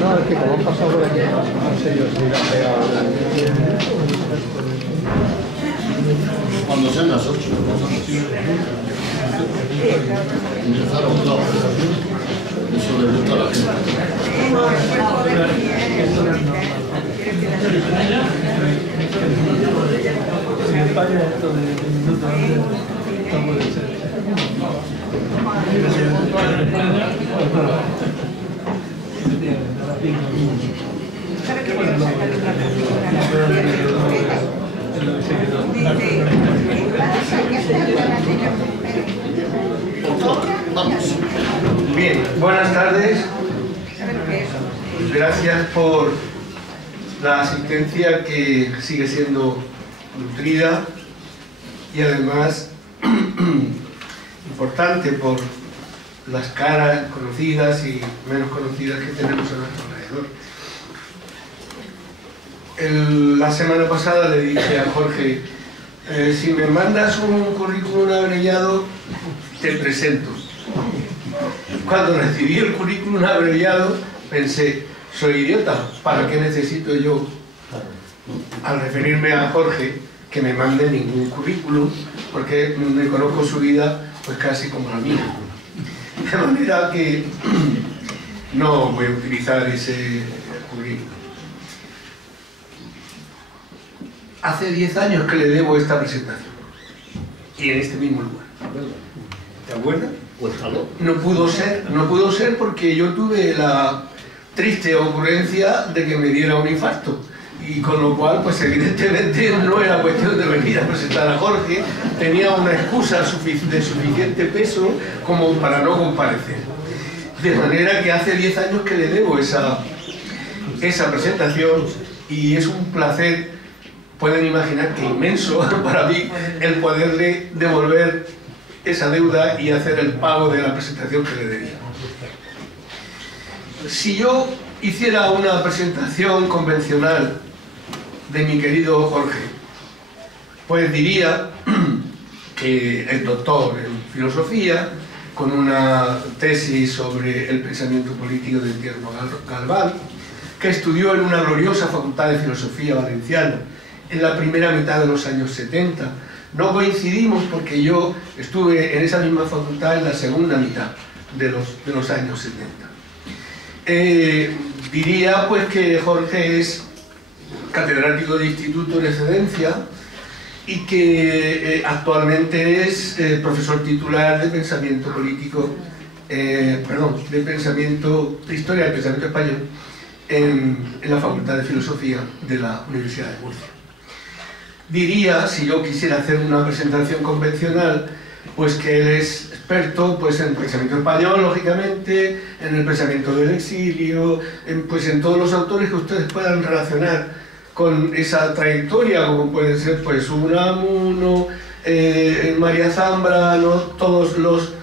No, es que como han pasado por aquí, no sé yo si la he pegado. Cuando sean las 8. Empezar a votar. Eso le gusta a la gente. En España esto de minutos antes no puede ser. Vamos. Bien, buenas tardes. Gracias por la asistencia que sigue siendo nutrida y además importante por las caras conocidas y menos conocidas que tenemos a nuestro alrededor. La semana pasada le dije a Jorge, si me mandas un currículum abreviado, te presento. Cuando recibí el currículum abreviado, pensé, soy idiota, ¿para qué necesito yo, al referirme a Jorge, que me mande ningún currículum? Porque me conozco su vida pues casi como la mía. De manera que no voy a utilizar ese currículum. Hace 10 años que le debo esta presentación. Y en este mismo lugar. ¿Te acuerdas? No pudo ser porque yo tuve la triste ocurrencia de que me diera un infarto. Y con lo cual, pues evidentemente no era cuestión de venir a presentar a Jorge, tenía una excusa de suficiente peso como para no comparecer. De manera que hace 10 años que le debo esa presentación y es un placer, pueden imaginar que inmenso para mí, el poderle devolver esa deuda y hacer el pago de la presentación que le debía. Si yo hiciera una presentación convencional de mi querido Jorge, pues diría que es doctor en filosofía, con una tesis sobre el pensamiento político de Tierno Galván, que estudió en una gloriosa facultad de filosofía valenciana en la primera mitad de los años 70. No coincidimos porque yo estuve en esa misma facultad en la segunda mitad de los años 70. Diría pues que Jorge es catedrático de instituto en excedencia y que actualmente es profesor titular de pensamiento político, de historia del pensamiento español en la Facultad de Filosofía de la Universidad de Murcia. Diría, si yo quisiera hacer una presentación convencional, pues que él es experto pues, en pensamiento español, lógicamente, en el pensamiento del exilio, pues en todos los autores que ustedes puedan relacionar con esa trayectoria, como pueden ser pues Unamuno, María Zambrano, todos los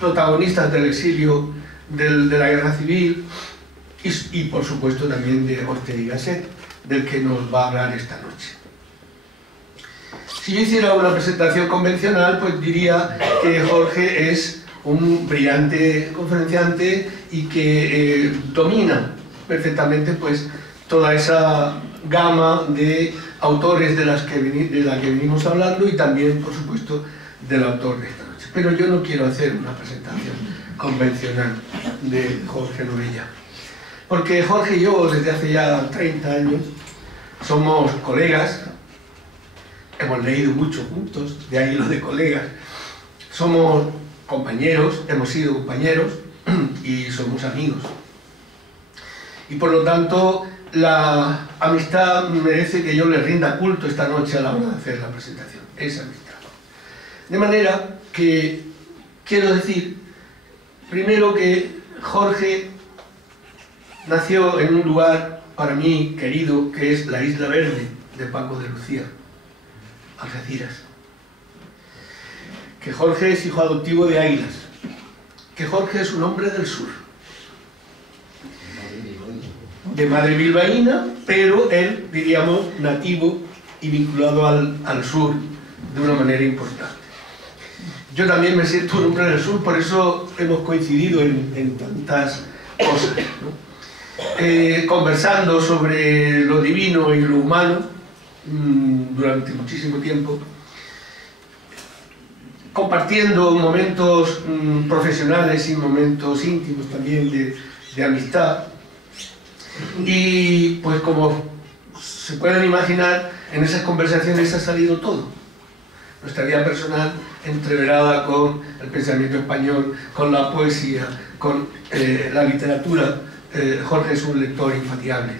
protagonistas del exilio de la guerra civil y por supuesto también de Ortega y Gasset, del que nos va a hablar esta noche. Si yo hiciera una presentación convencional, pues diría que Jorge es un brillante conferenciante y que domina perfectamente pues, toda esa gama de autores de la que venimos hablando y también, por supuesto, del autor de esta noche. Pero yo no quiero hacer una presentación convencional de Jorge Novella, porque Jorge y yo, desde hace ya 30 años, somos colegas. Hemos leído mucho juntos, de ahí lo de colegas. Somos compañeros, hemos sido compañeros y somos amigos. Y por lo tanto, la amistad merece que yo le rinda culto esta noche a la hora de hacer la presentación. Esa amistad. De manera que quiero decir, primero que Jorge nació en un lugar para mí querido, que es la Isla Verde de Paco de Lucía, Algeciras. Que Jorge es hijo adoptivo de Águilas. Que Jorge es un hombre del sur. De madre bilbaína, pero él, diríamos, nativo y vinculado al sur de una manera importante. Yo también me siento un hombre del sur, por eso hemos coincidido en tantas cosas, ¿no? Conversando sobre lo divino y lo humano durante muchísimo tiempo, compartiendo momentos profesionales y momentos íntimos también de amistad. Y pues como se pueden imaginar, en esas conversaciones ha salido todo. Nuestra vida personal entreverada con el pensamiento español, con la poesía, con la literatura. Jorge es un lector infatigable.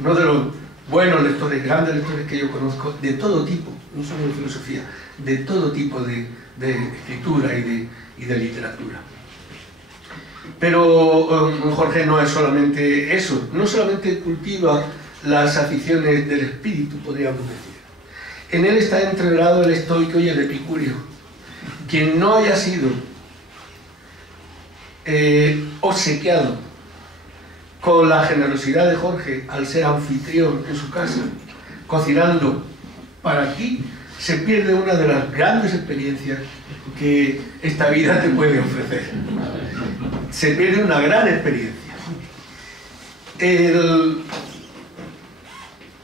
Uno de los buenos lectores, grandes lectores que yo conozco, de todo tipo, no solo de filosofía, de todo tipo de escritura y de literatura. Pero Jorge no es solamente eso, no solamente cultiva las aficiones del espíritu, podríamos decir. En él está entreverado el estoico y el epicúreo. Quien no haya sido obsequiado con la generosidad de Jorge al ser anfitrión en su casa, cocinando para ti, se pierde una de las grandes experiencias que esta vida te puede ofrecer. Se pierde una gran experiencia. El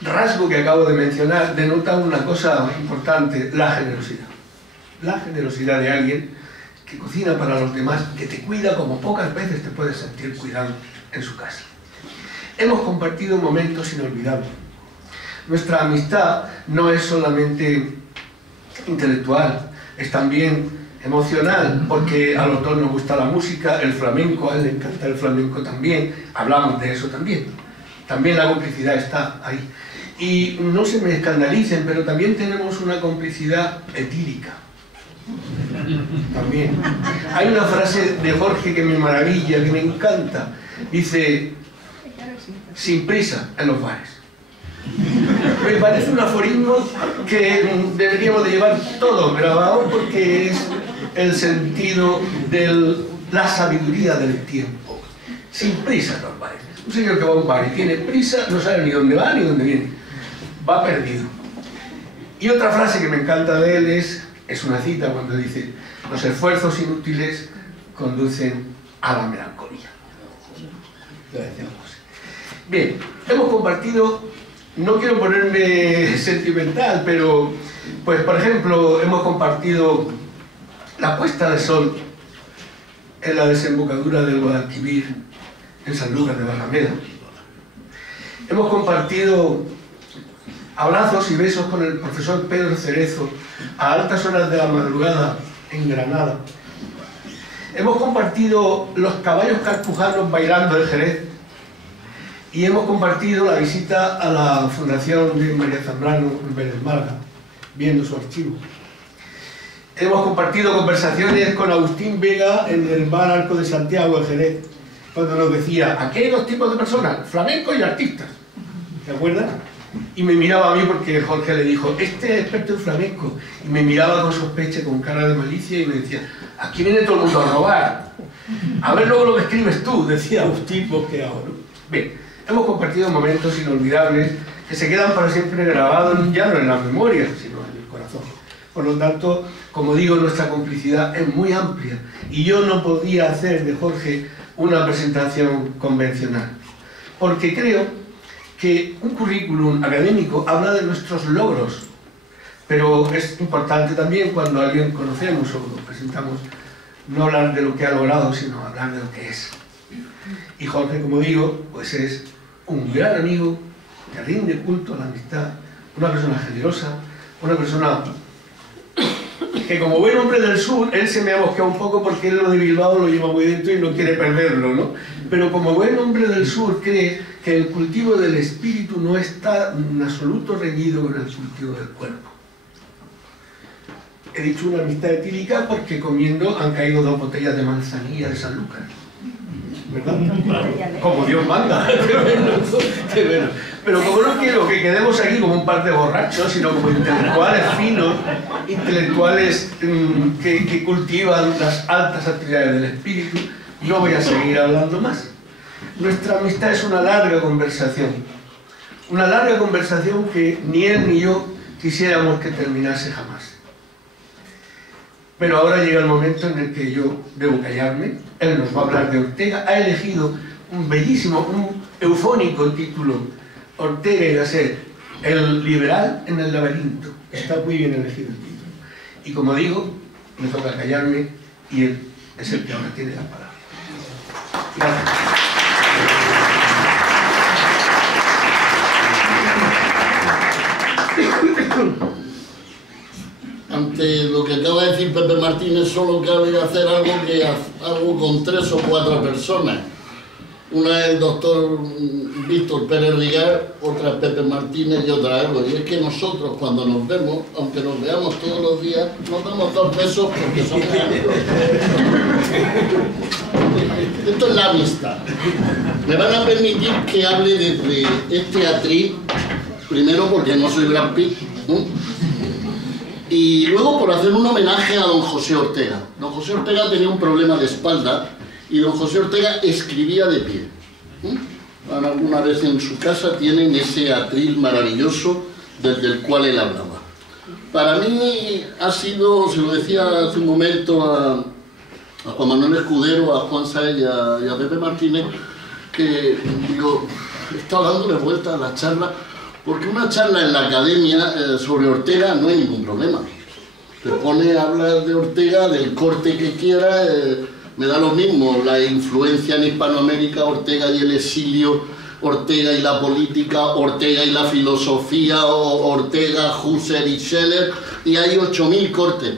rasgo que acabo de mencionar denota una cosa importante: la generosidad. La generosidad de alguien que cocina para los demás, que te cuida como pocas veces te puedes sentir cuidado en su casa. Hemos compartido momentos inolvidables. Nuestra amistad no es solamente intelectual, es también emocional, porque a los dos nos gusta la música, el flamenco, a él le encanta el flamenco también, hablamos de eso también. También la complicidad está ahí. Y no se me escandalicen, pero también tenemos una complicidad etílica. También. Hay una frase de Jorge que me maravilla, que me encanta. Dice: sin prisa en los bares. Me parece un aforismo que deberíamos de llevar todos grabados, porque es el sentido de la sabiduría del tiempo. Sin prisa en los bares. Un señor que va a un bar y tiene prisa, no sabe ni dónde va ni dónde viene. Va perdido. Y otra frase que me encanta de él es una cita cuando dice: los esfuerzos inútiles conducen a la melancolía. Lo decíamos. Bien, hemos compartido, no quiero ponerme sentimental, pero pues por ejemplo hemos compartido la puesta de sol en la desembocadura del Guadalquivir en Sanlúcar de Barrameda. Hemos compartido abrazos y besos con el profesor Pedro Cerezo a altas horas de la madrugada en Granada. Hemos compartido los caballos carpujanos bailando el Jerez. Y hemos compartido la visita a la fundación de María Zambrano en Vélez Málaga, viendo su archivo. Hemos compartido conversaciones con Agustín Vega en el bar Arco de Santiago, en Jerez, cuando nos decía: aquí hay dos tipos de personas, flamencos y artistas. ¿Te acuerdas? Y me miraba a mí porque Jorge le dijo: este es experto en flamenco. Y me miraba con sospecha, con cara de malicia, y me decía: aquí viene todo el mundo a robar. A ver luego lo que escribes tú, decía Agustín bosqueado, ¿no? Bien. Hemos compartido momentos inolvidables que se quedan para siempre grabados, ya no en la memoria, sino en el corazón. Por lo tanto, como digo, nuestra complicidad es muy amplia y yo no podía hacer de Jorge una presentación convencional, porque creo que un currículum académico habla de nuestros logros, pero es importante también cuando a alguien conocemos o lo presentamos, no hablar de lo que ha logrado, sino hablar de lo que es. Y Jorge, como digo, pues es un gran amigo que rinde culto a la amistad, una persona generosa, una persona que, como buen hombre del sur, él se me ha bosqueado un poco porque él lo de Bilbao lo lleva muy dentro y no quiere perderlo, ¿no? Pero como buen hombre del sur cree que el cultivo del espíritu no está en absoluto reñido con el cultivo del cuerpo. He dicho una amistad etílica porque comiendo han caído 2 botellas de manzanilla de Sanlúcar. ¿Verdad? Como Dios manda. Qué bueno. Pero como no quiero que quedemos aquí como un par de borrachos, sino como intelectuales finos, intelectuales que cultivan las altas actividades del espíritu, no voy a seguir hablando más. Nuestra amistad es una larga conversación. Una larga conversación que ni él ni yo quisiéramos que terminase jamás. Pero ahora llega el momento en el que yo debo callarme. Él nos va a hablar de Ortega. Ha elegido un bellísimo, un eufónico título: Ortega y Gasset, el liberal en el laberinto. Está muy bien elegido el título. Y como digo, me toca callarme y él es el que ahora tiene la palabra. Gracias. Ante lo que acaba de decir Pepe Martínez, solo cabe hacer algo con 3 o 4 personas. Una es el doctor Víctor Pérez Rigar, otra es Pepe Martínez y otra Evo. Y es que nosotros, cuando nos vemos, aunque nos veamos todos los días, nos damos 2 besos porque somos amigos. Esto es la amistad. Me van a permitir que hable desde este atril, primero porque no soy Brad Pitt, ¿no? Y luego por hacer un homenaje a don José Ortega. Don José Ortega tenía un problema de espalda y don José Ortega escribía de pie. Alguna vez en su casa tienen ese atril maravilloso desde el cual él hablaba. Para mí ha sido, se lo decía hace un momento a Juan Manuel Escudero, a Juan Saez y a Pepe Martínez, que digo, he estado dándole vuelta a la charla, porque una charla en la academia sobre Ortega no hay ningún problema. Te pone a hablar de Ortega, del corte que quiera, me da lo mismo, la influencia en Hispanoamérica, Ortega y el exilio, Ortega y la política, Ortega y la filosofía, Ortega, Husserl y Scheller, y hay 8000 cortes.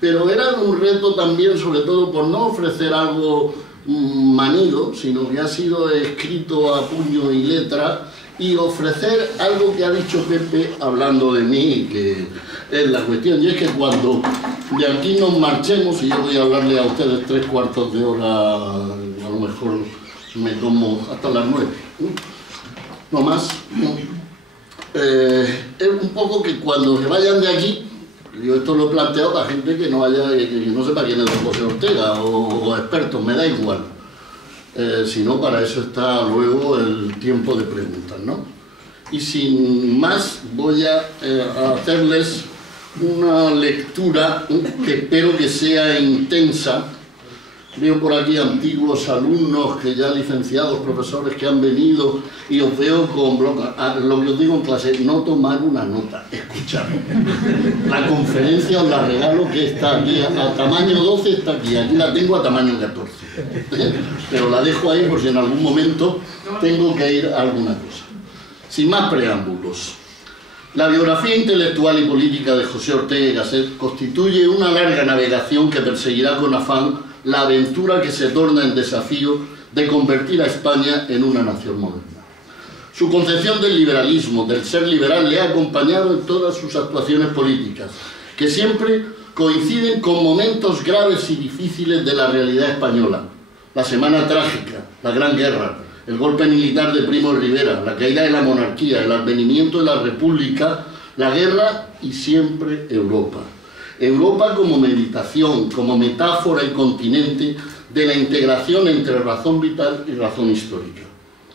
Pero era un reto también, sobre todo por no ofrecer algo manido, sino que ha sido escrito a puño y letra, y ofrecer algo que ha dicho Pepe hablando de mí, que es la cuestión, y es que cuando de aquí nos marchemos, y yo voy a hablarle a ustedes 3/4 de hora, a lo mejor me tomo hasta las 9, no más, es un poco que cuando se vayan de aquí, yo esto lo he planteado para gente que no sepa quién es don José Ortega, o expertos, me da igual. Si no, para eso está luego el tiempo de preguntas, ¿no? Y sin más, voy a hacerles una lectura que espero que sea intensa. Veo por aquí antiguos alumnos, que ya licenciados, profesores que han venido, y os veo con lo que os digo en clase, no tomar una nota, escuchar. La conferencia os la regalo, que está aquí a tamaño 12, está aquí la tengo a tamaño 14. Pero la dejo ahí por si en algún momento tengo que ir a alguna cosa. Sin más preámbulos. La biografía intelectual y política de José Ortega y Gasset constituye una larga navegación que perseguirá con afán la aventura que se torna en desafío de convertir a España en una nación moderna. Su concepción del liberalismo, del ser liberal, le ha acompañado en todas sus actuaciones políticas, que siempre coinciden con momentos graves y difíciles de la realidad española. La Semana Trágica, la Gran Guerra, el golpe militar de Primo de Rivera, la caída de la monarquía, el advenimiento de la República, la guerra y siempre Europa. Europa como meditación, como metáfora y continente de la integración entre razón vital y razón histórica.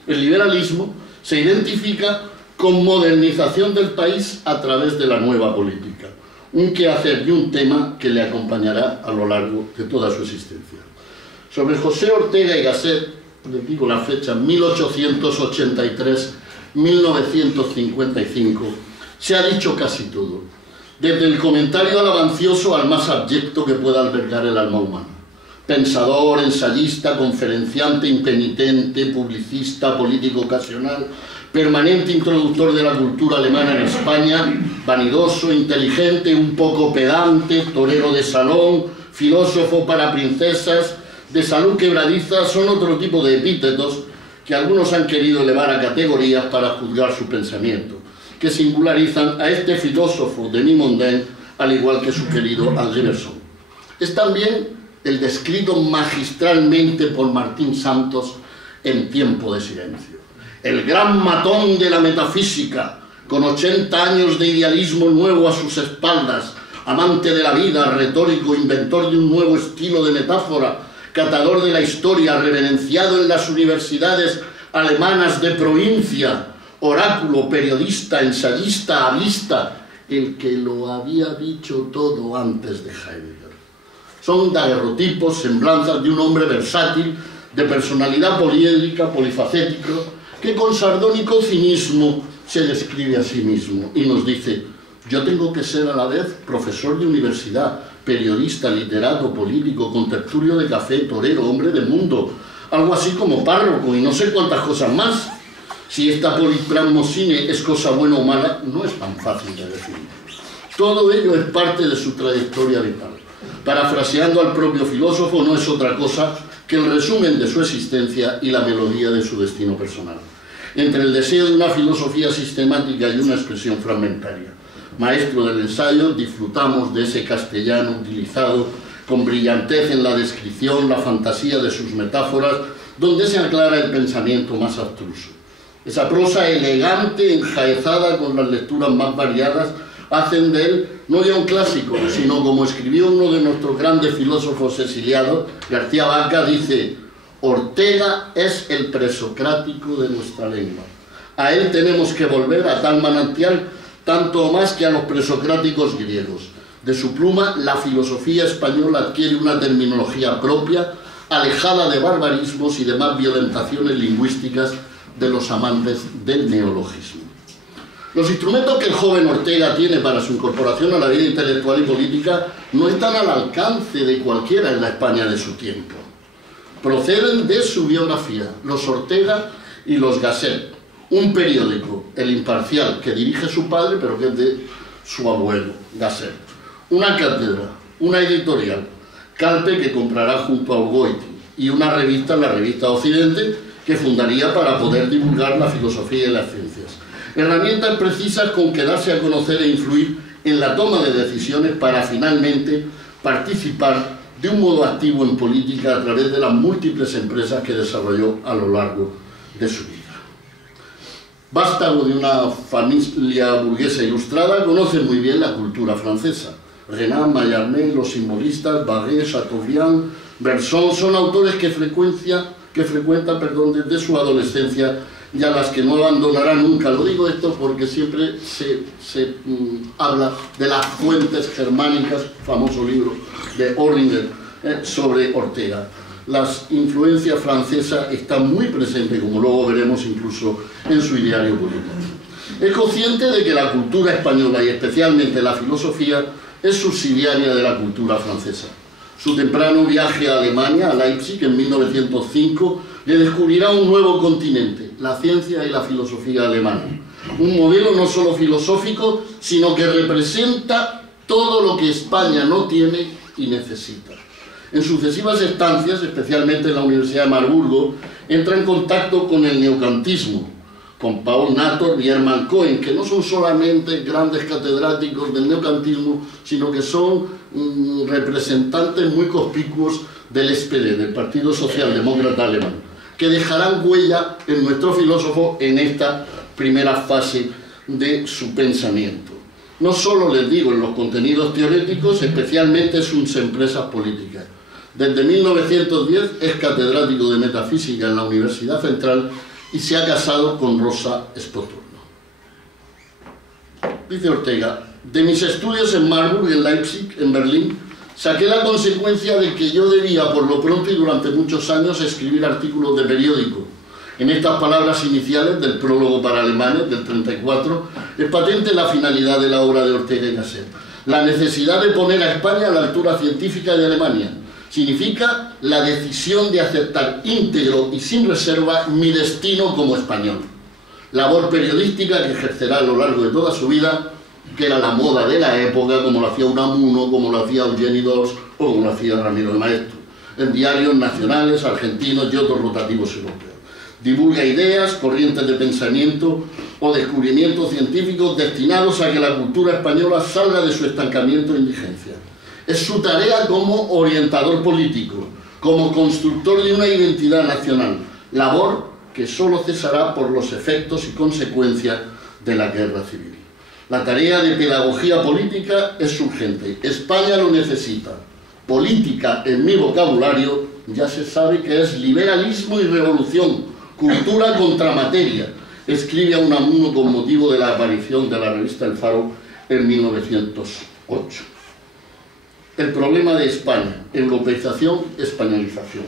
El liberalismo se identifica con modernización del país a través de la nueva política, un quehacer y un tema que le acompañará a lo largo de toda su existencia. Sobre José Ortega y Gasset, les digo la fecha, 1883-1955, se ha dicho casi todo. Desde el comentario alabancioso al más abyecto que pueda albergar el alma humana. Pensador, ensayista, conferenciante, impenitente, publicista, político ocasional, permanente introductor de la cultura alemana en España, vanidoso, inteligente, un poco pedante, torero de salón, filósofo para princesas, de salud quebradiza, son otro tipo de epítetos que algunos han querido elevar a categorías para juzgar su pensamiento, que singularizan a este filósofo Denis Mondain, al igual que su querido Henri Bergson. Es también el descrito magistralmente por Martín Santos en Tiempo de Silencio. El gran matón de la metafísica, con 80 años de idealismo nuevo a sus espaldas, amante de la vida, retórico, inventor de un nuevo estilo de metáfora, catador de la historia, reverenciado en las universidades alemanas de provincia, oráculo, periodista, ensayista, hablista, el que lo había dicho todo antes de Heidegger. Son daguerrotipos, semblanzas de un hombre versátil, de personalidad poliédrica, polifacético, que con sardónico cinismo se describe a sí mismo y nos dice: yo tengo que ser a la vez profesor de universidad, periodista, literato, político, contertulio de café, torero, hombre de mundo, algo así como párroco y no sé cuántas cosas más. Si esta polipramosine es cosa buena o mala, no es tan fácil de definir. Todo ello es parte de su trayectoria vital. Parafraseando al propio filósofo, no es otra cosa que el resumen de su existencia y la melodía de su destino personal. Entre el deseo de una filosofía sistemática y una expresión fragmentaria. Maestro del ensayo, disfrutamos de ese castellano utilizado con brillantez en la descripción, la fantasía de sus metáforas, donde se aclara el pensamiento más abstruso. Esa prosa elegante, enjaezada con las lecturas más variadas, hacen de él no ya un clásico, sino, como escribió uno de nuestros grandes filósofos exiliados, García Vaca, dice: Ortega es el presocrático de nuestra lengua. A él tenemos que volver, a tal manantial, tanto más que a los presocráticos griegos. De su pluma, la filosofía española adquiere una terminología propia, alejada de barbarismos y demás violentaciones lingüísticas de los amantes del neologismo. Los instrumentos que el joven Ortega tiene para su incorporación a la vida intelectual y política no están al alcance de cualquiera en la España de su tiempo. Proceden de su biografía, los Ortega y los Gasset, un periódico, El Imparcial, que dirige su padre, pero que es de su abuelo, Gasset. Una cátedra, una editorial, Calpe, que comprará junto a Urgoiti, y una revista, la revista Occidente, que fundaría para poder divulgar la filosofía y las ciencias. Herramientas precisas con que darse a conocer e influir en la toma de decisiones para finalmente participar de un modo activo en política a través de las múltiples empresas que desarrolló a lo largo de su vida. Vástago de una familia burguesa ilustrada, conoce muy bien la cultura francesa. Renan, Mallarmé, los simbolistas, Barré, Chateaubriand, Bergson son autores que frecuenta desde su adolescencia y a las que no abandonará nunca. Lo digo esto porque siempre se habla de las fuentes germánicas, famoso libro de Orlinger sobre Ortega. Las influencias francesas están muy presentes, como luego veremos incluso en su ideario político. Es consciente de que la cultura española y especialmente la filosofía es subsidiaria de la cultura francesa. Su temprano viaje a Alemania, a Leipzig, en 1905, le descubrirá un nuevo continente, la ciencia y la filosofía alemana. Un modelo no solo filosófico, sino que representa todo lo que España no tiene y necesita. En sucesivas estancias, especialmente en la Universidad de Marburgo, entra en contacto con el neocantismo, con Paul Nator y Hermann Cohen, que no son solamente grandes catedráticos del neocantismo, sino que son representantes muy conspicuos del SPD, del Partido Socialdemócrata Alemán, que dejarán huella en nuestro filósofo en esta primera fase de su pensamiento. No solo, les digo, en los contenidos teóricos, especialmente en sus empresas políticas. Desde 1910 es catedrático de metafísica en la Universidad Central y se ha casado con Rosa Spoturno. Dice Ortega: de mis estudios en Marburg, en Leipzig, en Berlín, saqué la consecuencia de que yo debía, por lo pronto y durante muchos años, escribir artículos de periódico. En estas palabras iniciales del prólogo para alemanes del 34, es patente la finalidad de la obra de Ortega y Gasset. La necesidad de poner a España a la altura científica de Alemania. Significa la decisión de aceptar íntegro y sin reserva mi destino como español. Labor periodística que ejercerá a lo largo de toda su vida, que era la moda de la época, como lo hacía Unamuno, como lo hacía Eugeni d'Ors o como lo hacía Ramiro de Maeztu, en diarios nacionales, argentinos y otros rotativos europeos. Divulga ideas, corrientes de pensamiento o descubrimientos científicos destinados a que la cultura española salga de su estancamiento e indigencia. Es su tarea como orientador político, como constructor de una identidad nacional, labor que solo cesará por los efectos y consecuencias de la guerra civil. La tarea de pedagogía política es urgente. España lo necesita. Política, en mi vocabulario, ya se sabe que es liberalismo y revolución, cultura contra materia. Escribe a Unamuno con motivo de la aparición de la revista El Faro en 1908. el problema de España, europeización, españolización.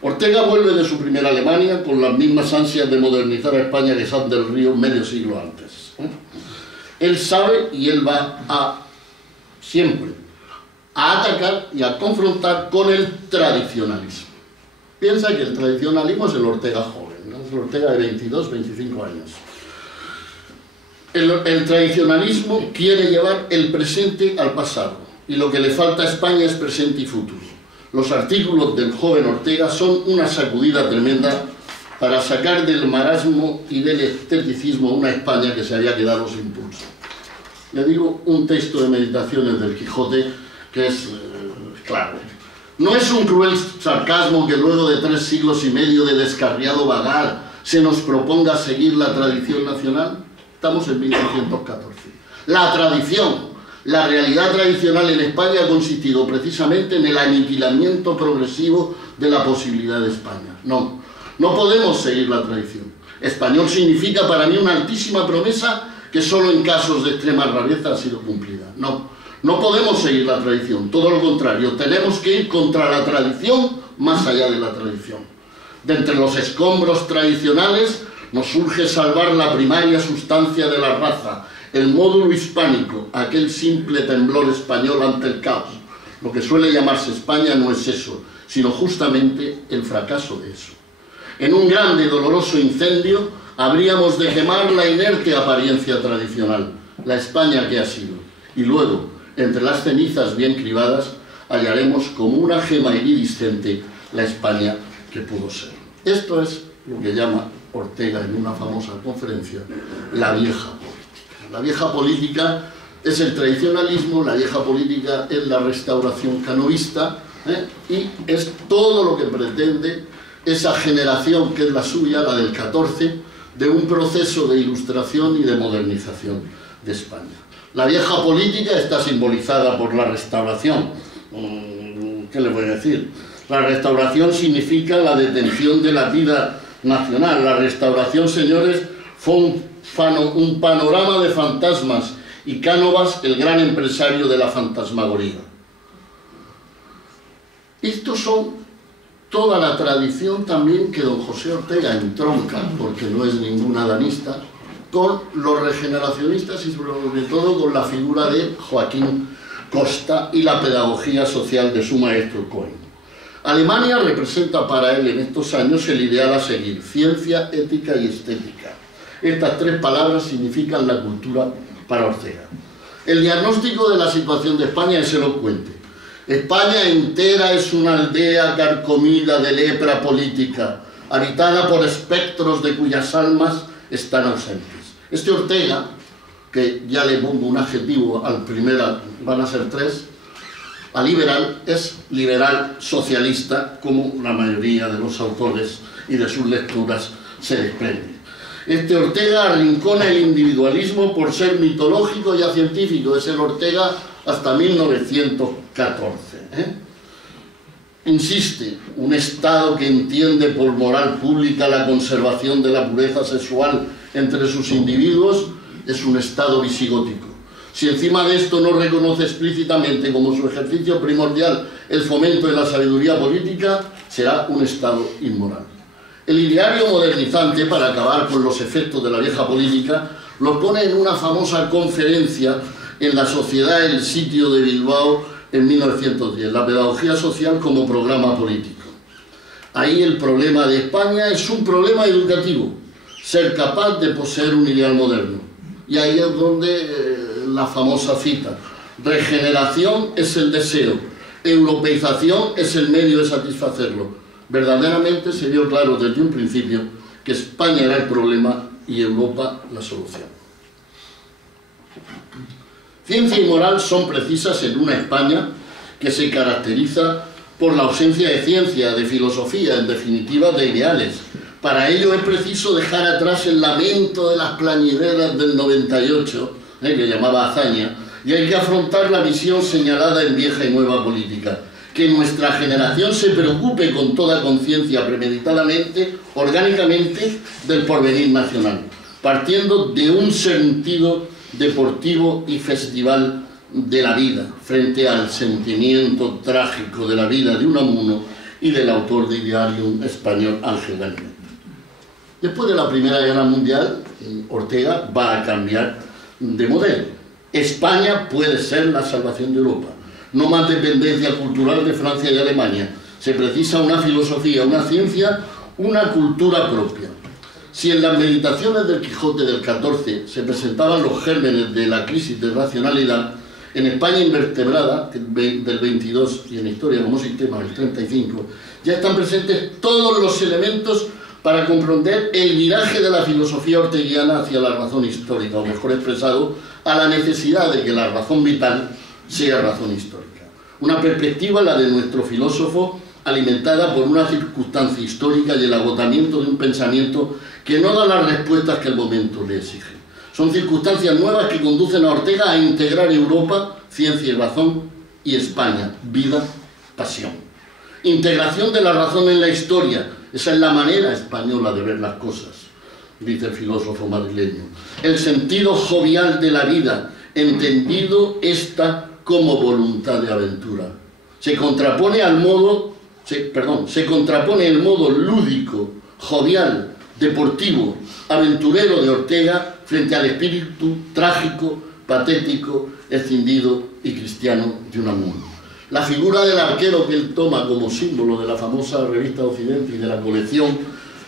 Ortega vuelve de su primera Alemania con las mismas ansias de modernizar a España que Sá del Río medio siglo antes. Él sabe y él va a siempre a atacar y a confrontar con el tradicionalismo. Piensa que el tradicionalismo es el Ortega joven, ¿no? Es el Ortega de 22, 25 años. El tradicionalismo quiere llevar el presente al pasado, y lo que le falta a España es presente y futuro. Los artículos del joven Ortega son una sacudida tremenda para sacar del marasmo y del esteticismo una España que se había quedado sin pulso. Le digo un texto de Meditaciones del Quijote que es claro. No es un cruel sarcasmo que luego de 3 siglos y medio de descarriado vagar se nos proponga seguir la tradición nacional. Estamos en 1914. La tradición, la realidad tradicional en España ha consistido precisamente en el aniquilamiento progresivo de la posibilidad de España. No podemos seguir la tradición. Español significa para mí una altísima promesa que solo en casos de extrema rareza ha sido cumplida. No podemos seguir la tradición, todo lo contrario, tenemos que ir contra la tradición más allá de la tradición. De entre los escombros tradicionales nos urge salvar la primaria sustancia de la raza, el módulo hispánico, aquel simple temblor español ante el caos. Lo que suele llamarse España no es eso, sino justamente el fracaso de eso. En un grande y doloroso incendio habríamos de quemar la inerte apariencia tradicional, la España que ha sido, y luego, entre las cenizas bien cribadas, hallaremos como una gema iridiscente la España que pudo ser. Esto es lo que llama Ortega en una famosa conferencia la vieja política. La vieja política es el tradicionalismo, la vieja política es la restauración canovista, y es todo lo que pretende esa generación que es la suya, la del 14, de un proceso de ilustración y de modernización de España. La vieja política está simbolizada por la restauración. ¿Qué le voy a decir? La restauración significa la detención de la vida nacional. La restauración, señores, fue un panorama de fantasmas, y Cánovas el gran empresario de la fantasmagoría. Estos son toda la tradición también que don José Ortega entronca, porque no es ningún adanista, con los regeneracionistas y sobre todo con la figura de Joaquín Costa y la pedagogía social de su maestro Cohen. Alemania representa para él en estos años el ideal a seguir: ciencia, ética y estética. Estas 3 palabras significan la cultura para Ortega. El diagnóstico de la situación de España es elocuente. España entera es una aldea carcomida de lepra política, habitada por espectros de cuyas almas están ausentes. Este Ortega, que ya le pongo un adjetivo al primero, van a ser 3, a liberal, es liberal socialista, como la mayoría de los autores y de sus lecturas se desprende. Este Ortega arrincona el individualismo por ser mitológico y científico. Es el Ortega hasta 1914. Insiste, un Estado que entiende por moral pública la conservación de la pureza sexual entre sus individuos es un Estado visigótico. Si encima de esto no reconoce explícitamente como su ejercicio primordial el fomento de la sabiduría política, será un Estado inmoral. El ideario modernizante, para acabar con los efectos de la vieja política, lo pone en una famosa conferencia en la Sociedad El Sitio de Bilbao en 1910, la pedagogía social como programa político. Ahí el problema de España es un problema educativo, ser capaz de poseer un ideal moderno. Y ahí es donde la famosa cita: regeneración es el deseo, europeización es el medio de satisfacerlo. Verdaderamente se vio claro desde un principio que España era el problema y Europa la solución. Ciencia y moral son precisas en una España que se caracteriza por la ausencia de ciencia, de filosofía, en definitiva de ideales. Para ello es preciso dejar atrás el lamento de las plañideras del 98, que llamaba hazaña, y hay que afrontar la visión señalada en vieja y nueva política. Que nuestra generación se preocupe con toda conciencia, premeditadamente, orgánicamente, del porvenir nacional, partiendo de un sentido deportivo y festival de la vida frente al sentimiento trágico de la vida de Unamuno y del autor de Idearium español Ángel Ganimedes. Después de la Primera Guerra Mundial, Ortega va a cambiar de modelo. España puede ser la salvación de Europa. No más dependencia cultural de Francia y Alemania. Se precisa una filosofía, una ciencia, una cultura propia. Si en las meditaciones del Quijote del XIV se presentaban los gérmenes de la crisis de racionalidad, en España invertebrada, del 22, y en Historia como sistema, del 35, ya están presentes todos los elementos para comprender el viraje de la filosofía orteguiana hacia la razón histórica, o mejor expresado, a la necesidad de que la razón vital sea razón histórica. Una perspectiva, la de nuestro filósofo, alimentada por una circunstancia histórica y el agotamiento de un pensamiento que no da las respuestas que el momento le exige. Son circunstancias nuevas que conducen a Ortega a integrar Europa, ciencia y razón, y España, vida, pasión. Integración de la razón en la historia, esa es la manera española de ver las cosas, dice el filósofo madrileño. El sentido jovial de la vida, entendido esta como voluntad de aventura. Se contrapone el modo lúdico, jovial, deportivo, aventurero de Ortega frente al espíritu trágico, patético, escindido y cristiano de Unamuno. La figura del arquero que él toma como símbolo de la famosa revista Occidente y de la colección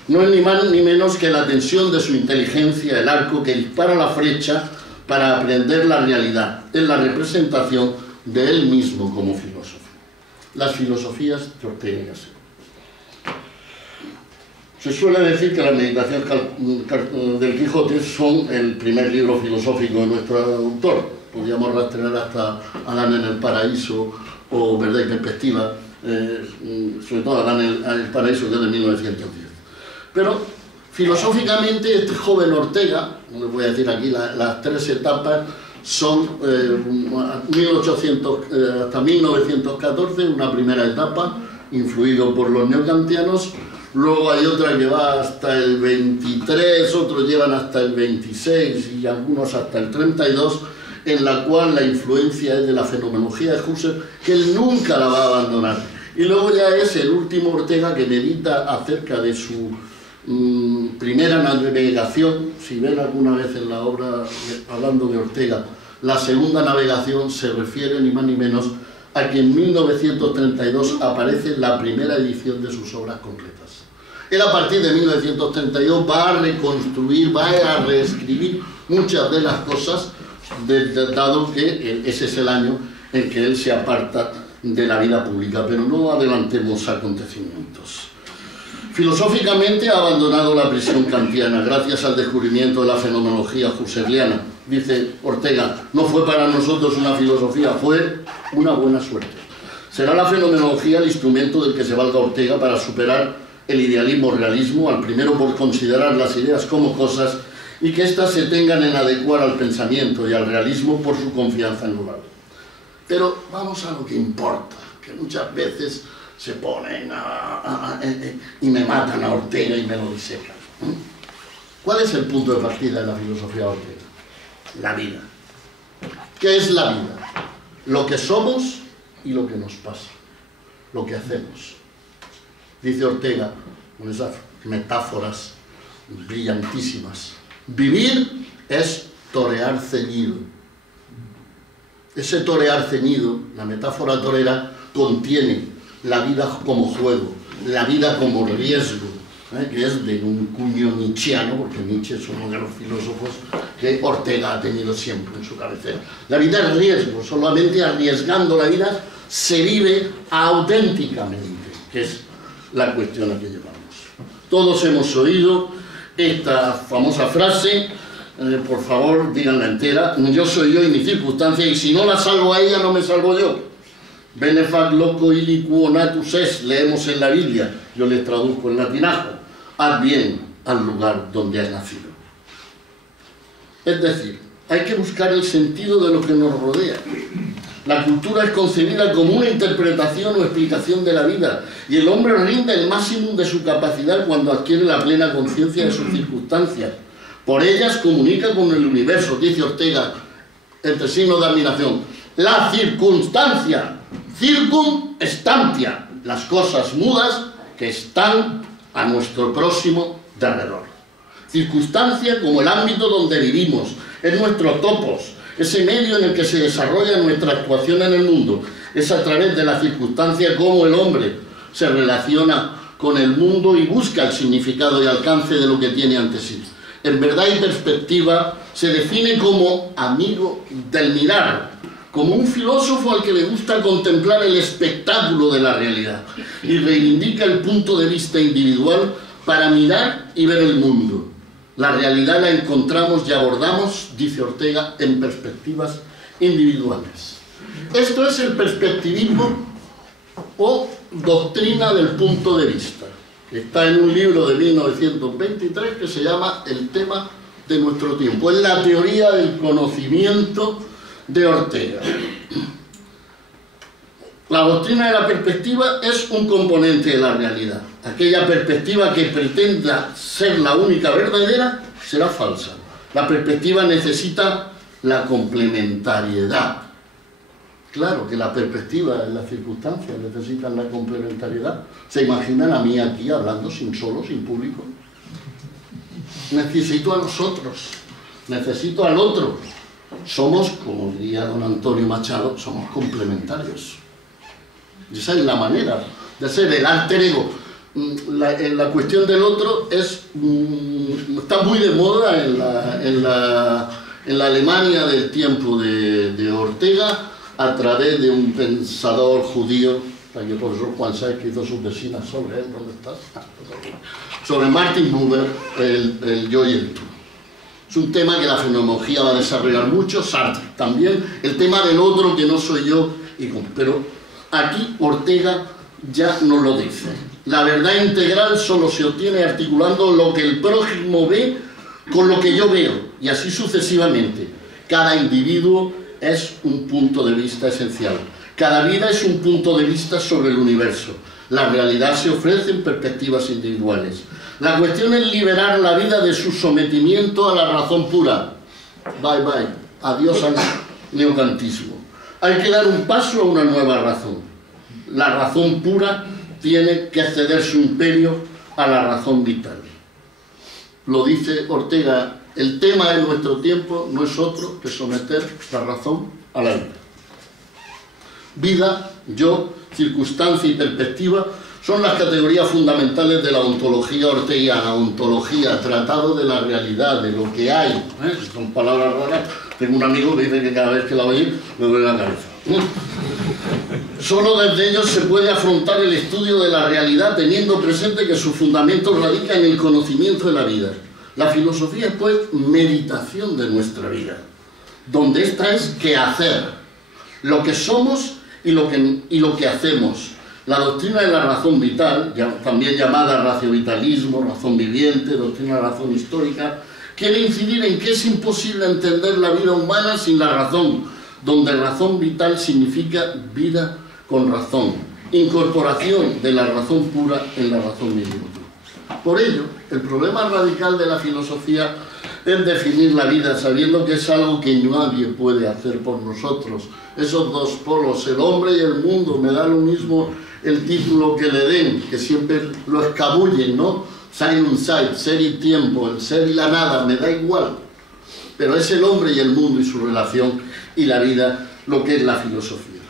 no es ni más ni menos que la tensión de su inteligencia, el arco que dispara la flecha para aprender la realidad. Es la representación de él mismo como filósofo. Las filosofías de Ortega y Gasset. Se suele decir que las meditaciones del Quijote son el primer libro filosófico de nuestro autor. Podríamos rastrear hasta Adán en el Paraíso o Verdad y Perspectiva, sobre todo Adán en el Paraíso, que es de 1910. Pero filosóficamente este joven Ortega, no les voy a decir aquí las tres etapas, son hasta 1914, una primera etapa, influido por los neokantianos. Luego hay otra que va hasta el 23, otros llevan hasta el 26 y algunos hasta el 32, en la cual la influencia es de la fenomenología de Husserl, que él nunca la va a abandonar. Y luego ya es el último Ortega que medita acerca de su primera navegación. Si ven alguna vez en la obra, hablando de Ortega, la segunda navegación, se refiere ni más ni menos a que en 1932 aparece la primera edición de sus obras completas. Él a partir de 1932 va a reconstruir, va a reescribir muchas de las cosas, dado que ese es el año en que él se aparta de la vida pública, pero no adelantemos acontecimientos. Filosóficamente ha abandonado la prisión kantiana gracias al descubrimiento de la fenomenología husserliana. Dice Ortega, no fue para nosotros una filosofía, fue una buena suerte. Será la fenomenología el instrumento del que se valga Ortega para superar el idealismo-realismo, al primero por considerar las ideas como cosas y que éstas se tengan en adecuar al pensamiento y al realismo por su confianza en lo real. Pero vamos a lo que importa, que muchas veces se ponen y me matan a Ortega y me lo disecan. ¿Cuál es el punto de partida de la filosofía de Ortega? La vida. ¿Qué es la vida? Lo que somos y lo que nos pasa, lo que hacemos. Dice Ortega, con esas metáforas brillantísimas, vivir es torear ceñido. Ese torear ceñido, la metáfora torera, contiene la vida como juego, la vida como riesgo, que es de un cuño nietzscheano, porque Nietzsche es uno de los filósofos que Ortega ha tenido siempre en su cabecera. La vida es riesgo, solamente arriesgando la vida se vive auténticamente, que es la cuestión a que llevamos. Todos hemos oído esta famosa frase, por favor díganla entera: yo soy yo y mi circunstancia, y si no la salvo a ella no me salvo yo. Bene fac loco illi quo natus est, leemos en la Biblia, yo les traduzco en latinajo: haz bien al lugar donde has nacido. Es decir, hay que buscar el sentido de lo que nos rodea. La cultura es concebida como una interpretación o explicación de la vida, y el hombre rinde el máximo de su capacidad cuando adquiere la plena conciencia de sus circunstancias. Por ellas comunica con el universo, dice Ortega, entre signos de admiración. la circunstancia, circunstancia, las cosas mudas que están a nuestro próximo derredor. Circunstancia como el ámbito donde vivimos, es nuestro topos, ese medio en el que se desarrolla nuestra actuación en el mundo. Es a través de la circunstancia como el hombre se relaciona con el mundo y busca el significado y alcance de lo que tiene ante sí. En verdad y perspectiva se define como amigo del mirar, como un filósofo al que le gusta contemplar el espectáculo de la realidad y reivindica el punto de vista individual para mirar y ver el mundo. La realidad la encontramos y abordamos, dice Ortega, en perspectivas individuales. Esto es el perspectivismo o doctrina del punto de vista. Está en un libro de 1923 que se llama El tema de nuestro tiempo. Es la teoría del conocimiento de Ortega. La doctrina de la perspectiva es un componente de la realidad. Aquella perspectiva que pretenda ser la única verdadera será falsa. La perspectiva necesita la complementariedad. Claro que la perspectiva y las circunstancias necesitan la complementariedad. ¿Se imaginan a mí aquí hablando sin público? Necesito a nosotros, necesito al otro. Somos, como diría don Antonio Machado, somos complementarios. Y esa es la manera de ser el alter ego. La cuestión del otro está muy de moda en la Alemania del tiempo de Ortega, a través de un pensador judío, el profesor Juan Sáez, que hizo sus vecinas sobre él. ¿Dónde estás? Sobre Martin Buber, el yo y el tú. Es un tema que la fenomenología va a desarrollar mucho, Sartre también, el tema del otro que no soy yo, pero aquí Ortega ya nos lo dice. La verdad integral solo se obtiene articulando lo que el prójimo ve con lo que yo veo, y así sucesivamente. Cada individuo es un punto de vista esencial. Cada vida es un punto de vista sobre el universo. La realidad se ofrece en perspectivas individuales. La cuestión es liberar la vida de su sometimiento a la razón pura. Bye bye. Adiós al neocantismo. Hay que dar un paso a una nueva razón. La razón pura tiene que ceder su imperio a la razón vital. Lo dice Ortega. El tema de nuestro tiempo no es otro que someter la razón a la vida. Vida, yo, circunstancia y perspectiva son las categorías fundamentales de la ontología orteguiana. Ontología, tratado de la realidad, de lo que hay. Son palabras raras. Tengo un amigo que dice que cada vez que la oye me duele la cabeza. Solo desde ellos se puede afrontar el estudio de la realidad, teniendo presente que su fundamento radica en el conocimiento de la vida. La filosofía es, pues, meditación de nuestra vida, donde esta es qué hacer, lo que somos y lo que hacemos. La doctrina de la razón vital, también llamada raciovitalismo, razón viviente, doctrina de la razón histórica, quiere incidir en que es imposible entender la vida humana sin la razón, donde razón vital significa vida con razón, incorporación de la razón pura en la razón misma. Por ello, el problema radical de la filosofía es definir la vida sabiendo que es algo que nadie puede hacer por nosotros. Esos dos polos, el hombre y el mundo, me da lo mismo el título que le den, que siempre lo escabullen, ¿no? Sein und Zeit, ser y tiempo, el ser y la nada, me da igual. Pero es el hombre y el mundo y su relación y la vida lo que es la filosofía.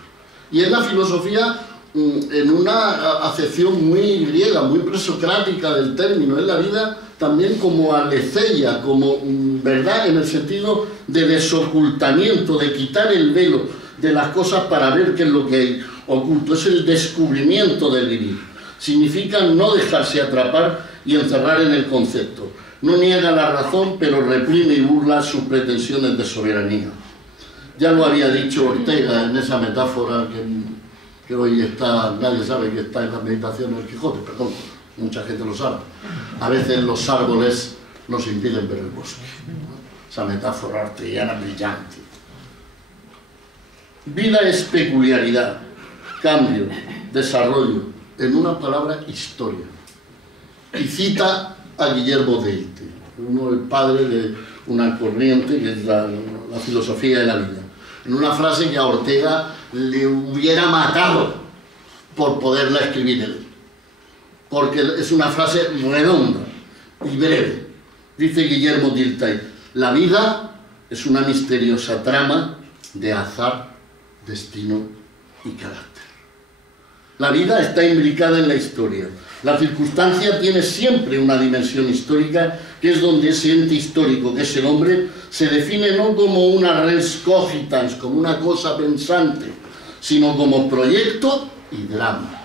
Y es la filosofía en una acepción muy griega, muy presocrática del término, es la vida también como aletheia, como verdad en el sentido de desocultamiento, de quitar el velo de las cosas para ver qué es lo que hay oculto, es el descubrimiento del vivir. Significa no dejarse atrapar y encerrar en el concepto. No niega la razón, pero reprime y burla sus pretensiones de soberanía. Ya lo había dicho Ortega en esa metáfora que hoy está, nadie sabe que está en la meditación del Quijote, perdón, mucha gente lo sabe. A veces los árboles nos impiden ver el bosque. Esa metáfora orteguiana brillante. Vida es peculiaridad, cambio, desarrollo, en una palabra, historia. Y cita a Guillermo Deite, el padre de una corriente que es la filosofía de la vida. en una frase que a Ortega le hubiera matado por poderla escribir él, porque es una frase redonda y breve. Dice Guillermo Dilthey: la vida es una misteriosa trama de azar, destino y carácter. La vida está imbricada en la historia. La circunstancia tiene siempre una dimensión histórica, que es donde ese ente histórico, que es el hombre, se define no como una res cogitans, como una cosa pensante, sino como proyecto y drama.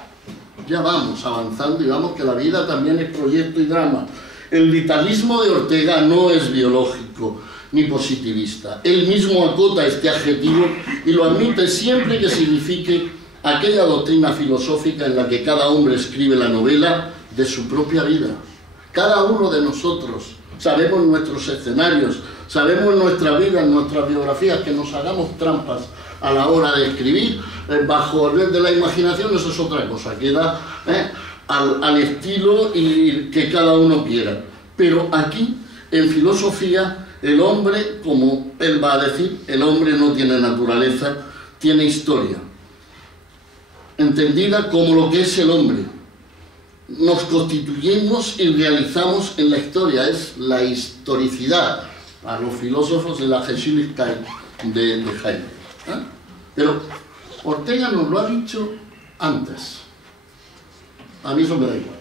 Ya vamos avanzando y vamos que la vida también es proyecto y drama. El vitalismo de Ortega no es biológico ni positivista. Él mismo acota este adjetivo y lo admite siempre que signifique aquella doctrina filosófica en la que cada hombre escribe la novela de su propia vida. Cada uno de nosotros sabemos nuestros escenarios, sabemos nuestra vida, nuestras biografías, que nos hagamos trampas a la hora de escribir bajo el de la imaginación, eso es otra cosa, queda al estilo y que cada uno quiera. Pero aquí, en filosofía, el hombre, como él va a decir, el hombre no tiene naturaleza, tiene historia, entendida como lo que es el hombre. Nos constituimos y realizamos en la historia, es la historicidad, a los filósofos de la Geschichtlichkeit de Heidegger. Pero Ortega nos lo ha dicho antes. A mí eso me da igual.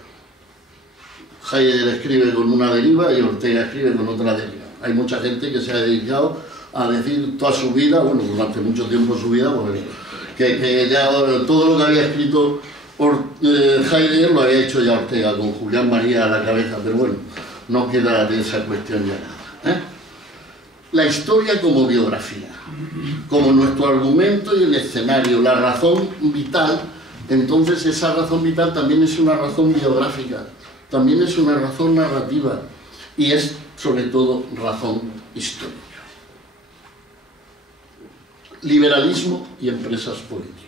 Heidegger escribe con una deriva y Ortega escribe con otra deriva. Hay mucha gente que se ha dedicado a decir toda su vida, bueno, durante mucho tiempo su vida, porque que ya todo lo que había escrito Heidegger lo había hecho ya Ortega, con Julián María a la cabeza, pero bueno, no queda de esa cuestión ya nada. La historia como biografía, como nuestro argumento y el escenario, la razón vital. Entonces esa razón vital también es una razón biográfica, también es una razón narrativa y es sobre todo razón histórica. Liberalismo y empresas políticas.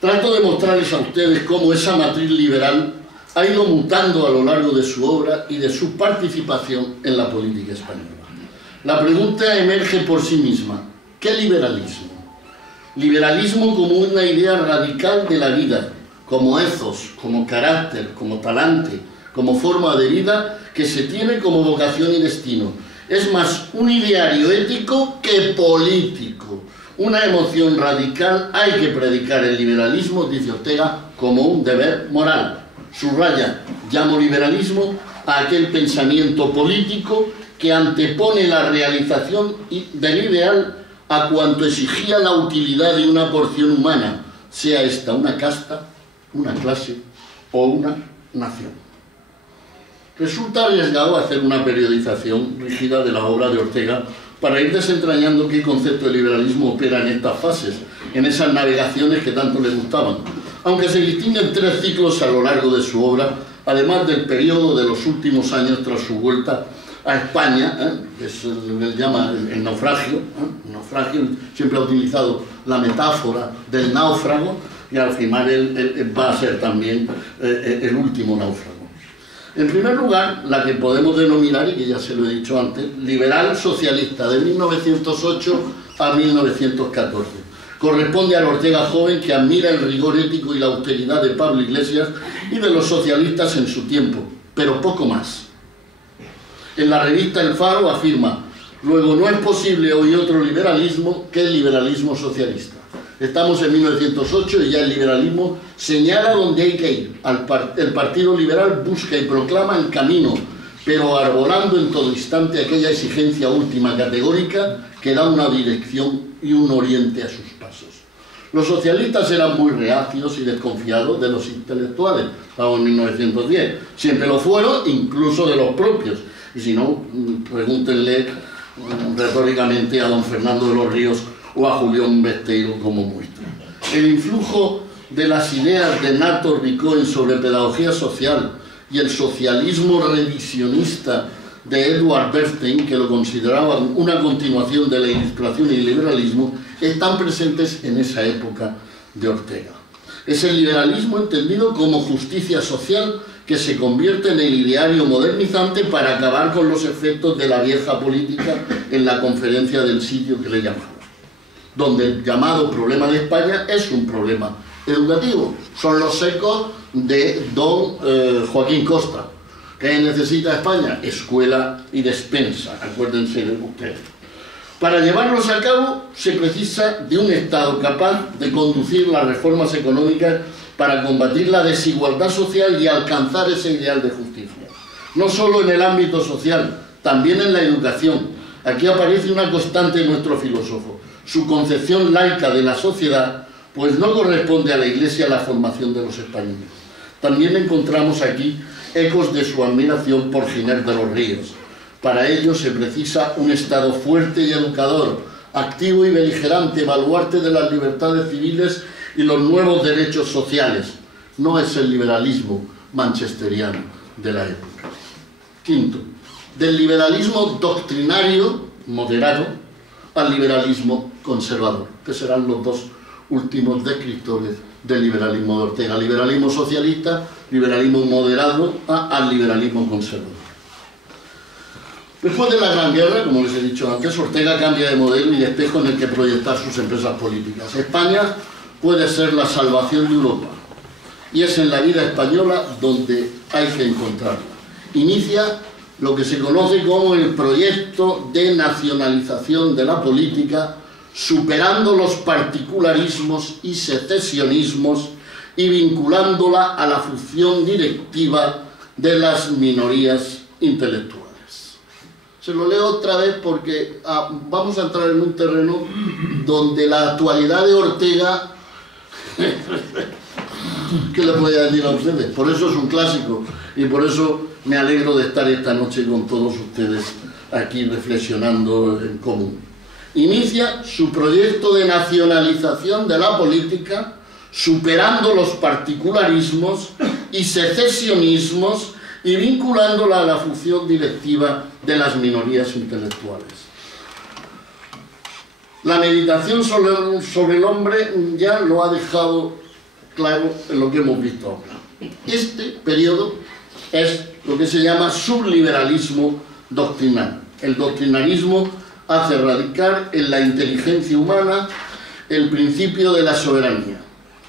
Trato de mostrarles a ustedes cómo esa matriz liberal ha ido mutando a lo largo de su obra y de su participación en la política española. La pregunta emerge por sí misma: ¿qué liberalismo? Liberalismo como una idea radical de la vida, como ethos, como carácter, como talante, como forma de vida que se tiene como vocación y destino. Es más un ideario ético que político. Una emoción radical. Hay que predicar el liberalismo, dice Ortega, como un deber moral. Subraya: llamo liberalismo a aquel pensamiento político que antepone la realización del ideal a cuanto exigía la utilidad de una porción humana, sea esta una casta, una clase o una nación. Resulta arriesgado hacer una periodización rígida de la obra de Ortega para ir desentrañando qué concepto de liberalismo opera en estas fases, en esas navegaciones que tanto le gustaban. Aunque se distinguen 3 ciclos a lo largo de su obra, además del periodo de los últimos años tras su vuelta a España, que es lo que él llama el naufragio. El naufragio siempre ha utilizado la metáfora del náufrago y al final él va a ser también el último náufrago. En primer lugar, la que podemos denominar, y que ya se lo he dicho antes, liberal socialista, de 1908 a 1914. Corresponde al Ortega joven que admira el rigor ético y la austeridad de Pablo Iglesias y de los socialistas en su tiempo, pero poco más. En la revista El Faro afirma: luego no es posible hoy otro liberalismo que el liberalismo socialista. Estamos en 1908 y ya el liberalismo señala dónde hay que ir. El Partido Liberal busca y proclama el camino, pero arbolando en todo instante aquella exigencia última categórica que da una dirección y un oriente a sus pasos. Los socialistas eran muy reacios y desconfiados de los intelectuales. Estamos en 1910. Siempre lo fueron, incluso de los propios. Y si no, pregúntenle retóricamente a don Fernando de los Ríos o a Julián Besteiro como muestra. El influjo de las ideas de Nato Ricoen sobre pedagogía social y el socialismo revisionista de Edward Bernstein, que lo consideraban una continuación de la Ilustración y el liberalismo, están presentes en esa época de Ortega. Es el liberalismo entendido como justicia social que se convierte en el ideario modernizante para acabar con los efectos de la vieja política en la conferencia del sitio que le llamamos, donde el llamado problema de España es un problema educativo. Son los ecos de don Joaquín Costa. ¿Qué necesita España? Escuela y despensa, acuérdense de ustedes. Para llevarlos a cabo se precisa de un Estado capaz de conducir las reformas económicas para combatir la desigualdad social y alcanzar ese ideal de justicia. No solo en el ámbito social, también en la educación. Aquí aparece una constante en nuestro filósofo. Su concepción laica de la sociedad, pues no corresponde a la Iglesia la formación de los españoles. También encontramos aquí ecos de su admiración por Giner de los Ríos. Para ello se precisa un Estado fuerte y educador, activo y beligerante, baluarte de las libertades civiles y los nuevos derechos sociales. No es el liberalismo manchesteriano de la época. Quinto, del liberalismo doctrinario, moderado, al liberalismo conservador, que serán los dos últimos descriptores del liberalismo de Ortega. Liberalismo socialista, liberalismo moderado, al liberalismo conservador. Después de la Gran Guerra, como les he dicho antes, Ortega cambia de modelo y de espejo en el que proyectar sus empresas políticas. España puede ser la salvación de Europa, y es en la vida española donde hay que encontrarla. Inicia lo que se conoce como el proyecto de nacionalización de la política, superando los particularismos y secesionismos y vinculándola a la función directiva de las minorías intelectuales. Se lo leo otra vez porque vamos a entrar en un terreno donde la actualidad de Ortega, ¿qué les voy a decir a ustedes? Por eso es un clásico y por eso me alegro de estar esta noche con todos ustedes aquí reflexionando en común. Inicia su proyecto de nacionalización de la política, superando los particularismos y secesionismos y vinculándola a la función directiva de las minorías intelectuales. La meditación sobre el hombre ya lo ha dejado claro en lo que hemos visto ahora. Este periodo es lo que se llama subliberalismo doctrinal. El doctrinarismo hace radicar en la inteligencia humana el principio de la soberanía.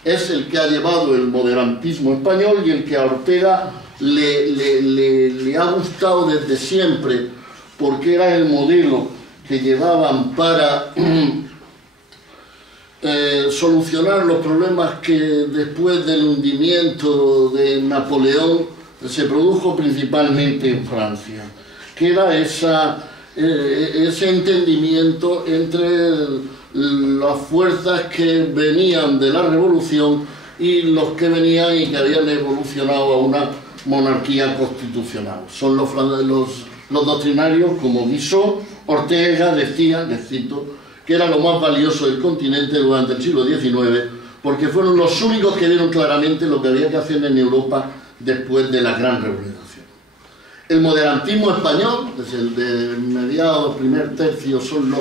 Es el que ha llevado el moderantismo español y el que a Ortega le ha gustado desde siempre, porque era el modelo que llevaban para solucionar los problemas que después del hundimiento de Napoleón se produjo principalmente en Francia, que era ese entendimiento entre las fuerzas que venían de la revolución y los que venían y que habían evolucionado a una monarquía constitucional. Son los doctrinarios como Guizot. Ortega decía, les cito, que era lo más valioso del continente durante el siglo XIX, porque fueron los únicos que vieron claramente lo que había que hacer en Europa después de la gran revolución. El moderantismo español, desde el de mediados, primer tercio, son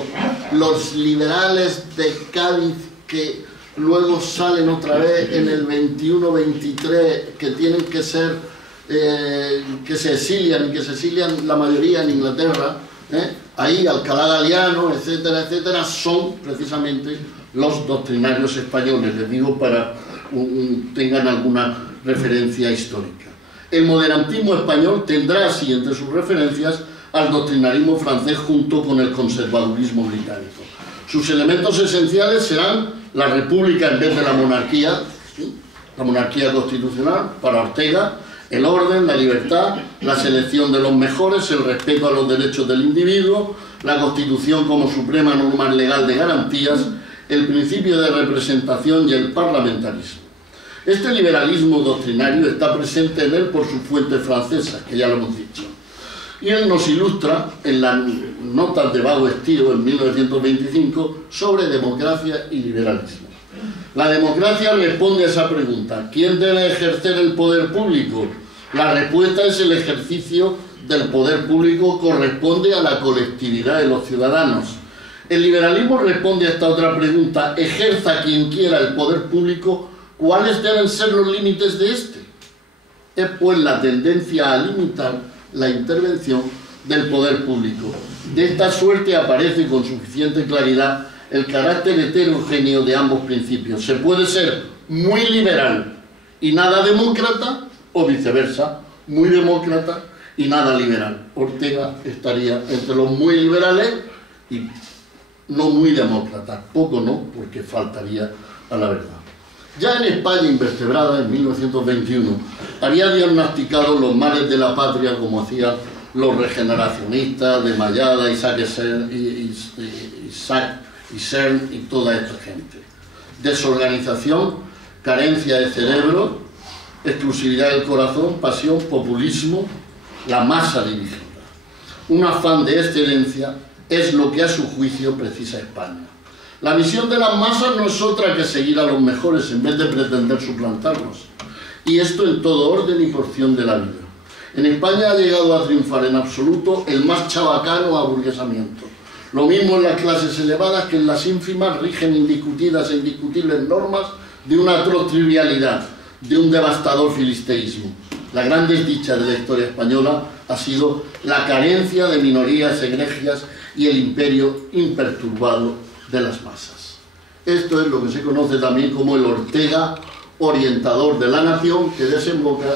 los liberales de Cádiz que luego salen otra vez en el 21-23, que tienen que ser, que se exilian, y que se exilian la mayoría en Inglaterra, ahí Alcalá Galiano, etcétera, etcétera, son precisamente los doctrinarios españoles, les digo para tengan alguna referencia histórica. El moderantismo español tendrá así entre sus referencias al doctrinarismo francés junto con el conservadurismo británico. Sus elementos esenciales serán la república en vez de la monarquía constitucional para Ortega, el orden, la libertad, la selección de los mejores, el respeto a los derechos del individuo, la Constitución como suprema norma legal de garantías, el principio de representación y el parlamentarismo. Este liberalismo doctrinario está presente en él por sus fuentes francesas, que ya lo hemos dicho. Y él nos ilustra en las notas de vago estilo en 1925 sobre democracia y liberalismo. La democracia responde a esa pregunta: ¿quién debe ejercer el poder público? La respuesta es el ejercicio del poder público corresponde a la colectividad de los ciudadanos. El liberalismo responde a esta otra pregunta: ejerza quien quiera el poder público, ¿cuáles deben ser los límites de este? es pues la tendencia a limitar la intervención del poder público. De esta suerte aparece con suficiente claridad el carácter heterogéneo de ambos principios. Se puede ser muy liberal y nada demócrata, o viceversa, muy demócrata y nada liberal. Ortega estaría entre los muy liberales y no muy demócratas. Poco no, porque faltaría a la verdad. Ya en España invertebrada, en 1921, había diagnosticado los males de la patria como hacían los regeneracionistas de Mayada, Isaac Isern y toda esta gente. Desorganización, carencia de cerebro, exclusividad del corazón, pasión, populismo, la masa dirigida. Un afán de excelencia es lo que a su juicio precisa España. La misión de las masas no es otra que seguir a los mejores en vez de pretender suplantarlos. Y esto en todo orden y porción de la vida. En España ha llegado a triunfar en absoluto el más chabacano aburguesamiento. Lo mismo en las clases elevadas que en las ínfimas rigen indiscutidas e indiscutibles normas de una atroz trivialidad, de un devastador filisteísmo. La gran desdicha de la historia española ha sido la carencia de minorías egregias y el imperio imperturbado de las masas. Esto es lo que se conoce también como el Ortega orientador de la nación, que desemboca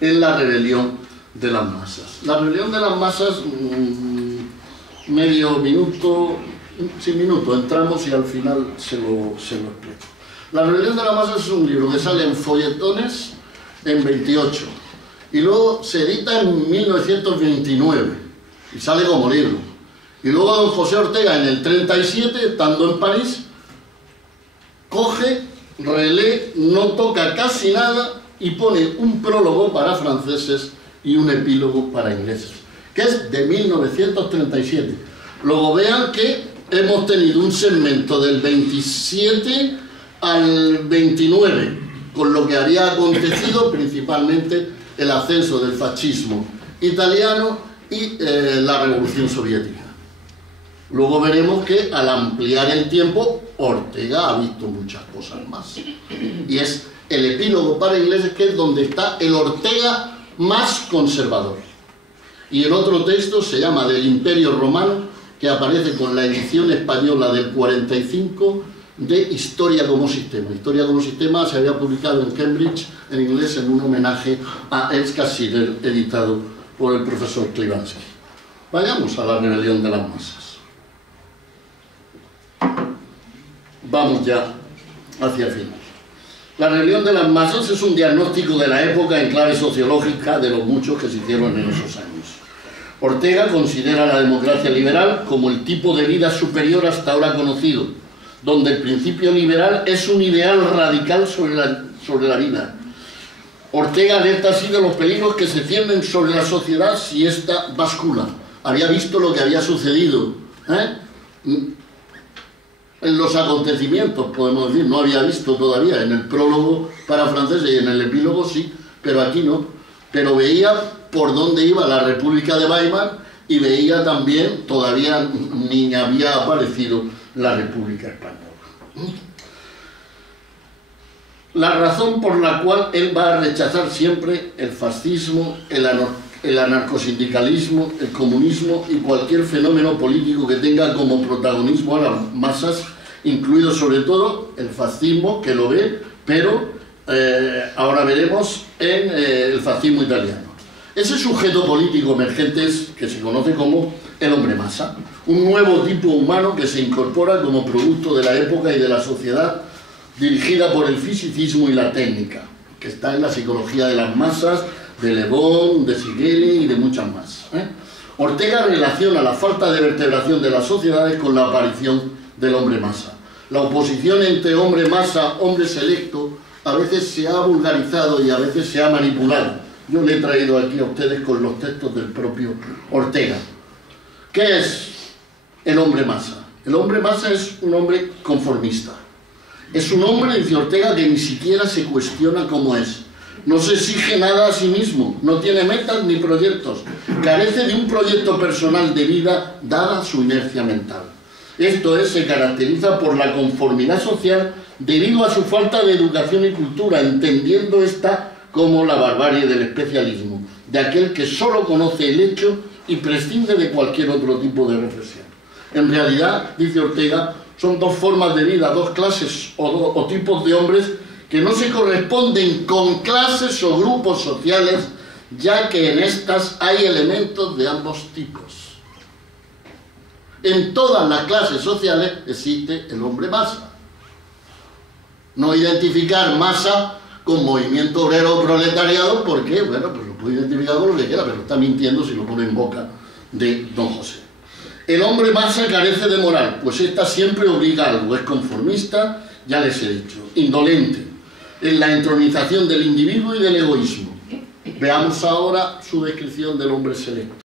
en la rebelión de las masas. La rebelión de las masas, medio minuto, sin minuto, entramos y al final se lo explico. La rebelión de las masas es un libro que sale en folletones en 28 y luego se edita en 1929 y sale como libro. Y luego don José Ortega en el 37, estando en París, coge, relee, no toca casi nada y pone un prólogo para franceses y un epílogo para ingleses, que es de 1937. Luego vean que hemos tenido un segmento del 27 al 29, con lo que había acontecido principalmente el ascenso del fascismo italiano y la Revolución Soviética. Luego veremos que al ampliar el tiempo, Ortega ha visto muchas cosas más. Y es el epílogo para ingleses, que es donde está el Ortega más conservador. Y el otro texto se llama Del Imperio Romano, que aparece con la edición española del 45 de Historia como Sistema. Historia como Sistema se había publicado en Cambridge, en inglés, en un homenaje a Ernst Cassirer, editado por el profesor Klibanski. Vayamos a la rebelión de las masas. Vamos ya hacia el final. La rebelión de las masas es un diagnóstico de la época en clave sociológica de los muchos que se hicieron en esos años. Ortega considera la democracia liberal como el tipo de vida superior hasta ahora conocido, donde el principio liberal es un ideal radical sobre la vida. Ortega alerta así de los peligros que se cienden sobre la sociedad si ésta bascula. Había visto lo que había sucedido en los acontecimientos, podemos decir. No había visto todavía en el prólogo para franceses y en el epílogo sí, pero aquí no. Pero veía por dónde iba la República de Weimar y veía también, todavía ni había aparecido la República Española. La razón por la cual él va a rechazar siempre el fascismo, el anarcosindicalismo, el comunismo y cualquier fenómeno político que tenga como protagonismo a las masas, incluido sobre todo el fascismo, que lo ve, pero ahora veremos en el fascismo italiano. Ese sujeto político emergente es que se conoce como el hombre masa, un nuevo tipo humano que se incorpora como producto de la época y de la sociedad dirigida por el fisicismo y la técnica, que está en la psicología de las masas, de Le Bon, de Sigeli y de muchas más. Ortega relaciona la falta de vertebración de las sociedades con la aparición del hombre masa. La oposición entre hombre masa, hombre selecto, a veces se ha vulgarizado y a veces se ha manipulado. Yo le he traído aquí a ustedes con los textos del propio Ortega. ¿Qué es el hombre masa? El hombre masa es un hombre conformista. Es un hombre, dice Ortega, que ni siquiera se cuestiona cómo es. No se exige nada a sí mismo, no tiene metas ni proyectos. Carece de un proyecto personal de vida dada su inercia mental. Esto es, se caracteriza por la conformidad social debido a su falta de educación y cultura, entendiendo esta como la barbarie del especialismo, de aquel que solo conoce el hecho y prescinde de cualquier otro tipo de reflexión. En realidad, dice Ortega, son dos formas de vida, dos clases o tipos de hombres que no se corresponden con clases o grupos sociales, ya que en estas hay elementos de ambos tipos. En todas las clases sociales existe el hombre masa. No identificar masa con movimiento obrero o proletariado, porque, bueno, pues lo puede identificar con lo que quiera, pero está mintiendo si lo pone en boca de don José. El hombre masa carece de moral, pues ésta siempre obliga a algo, es conformista, ya les he dicho, indolente, en la entronización del individuo y del egoísmo. Veamos ahora su descripción del hombre selecto.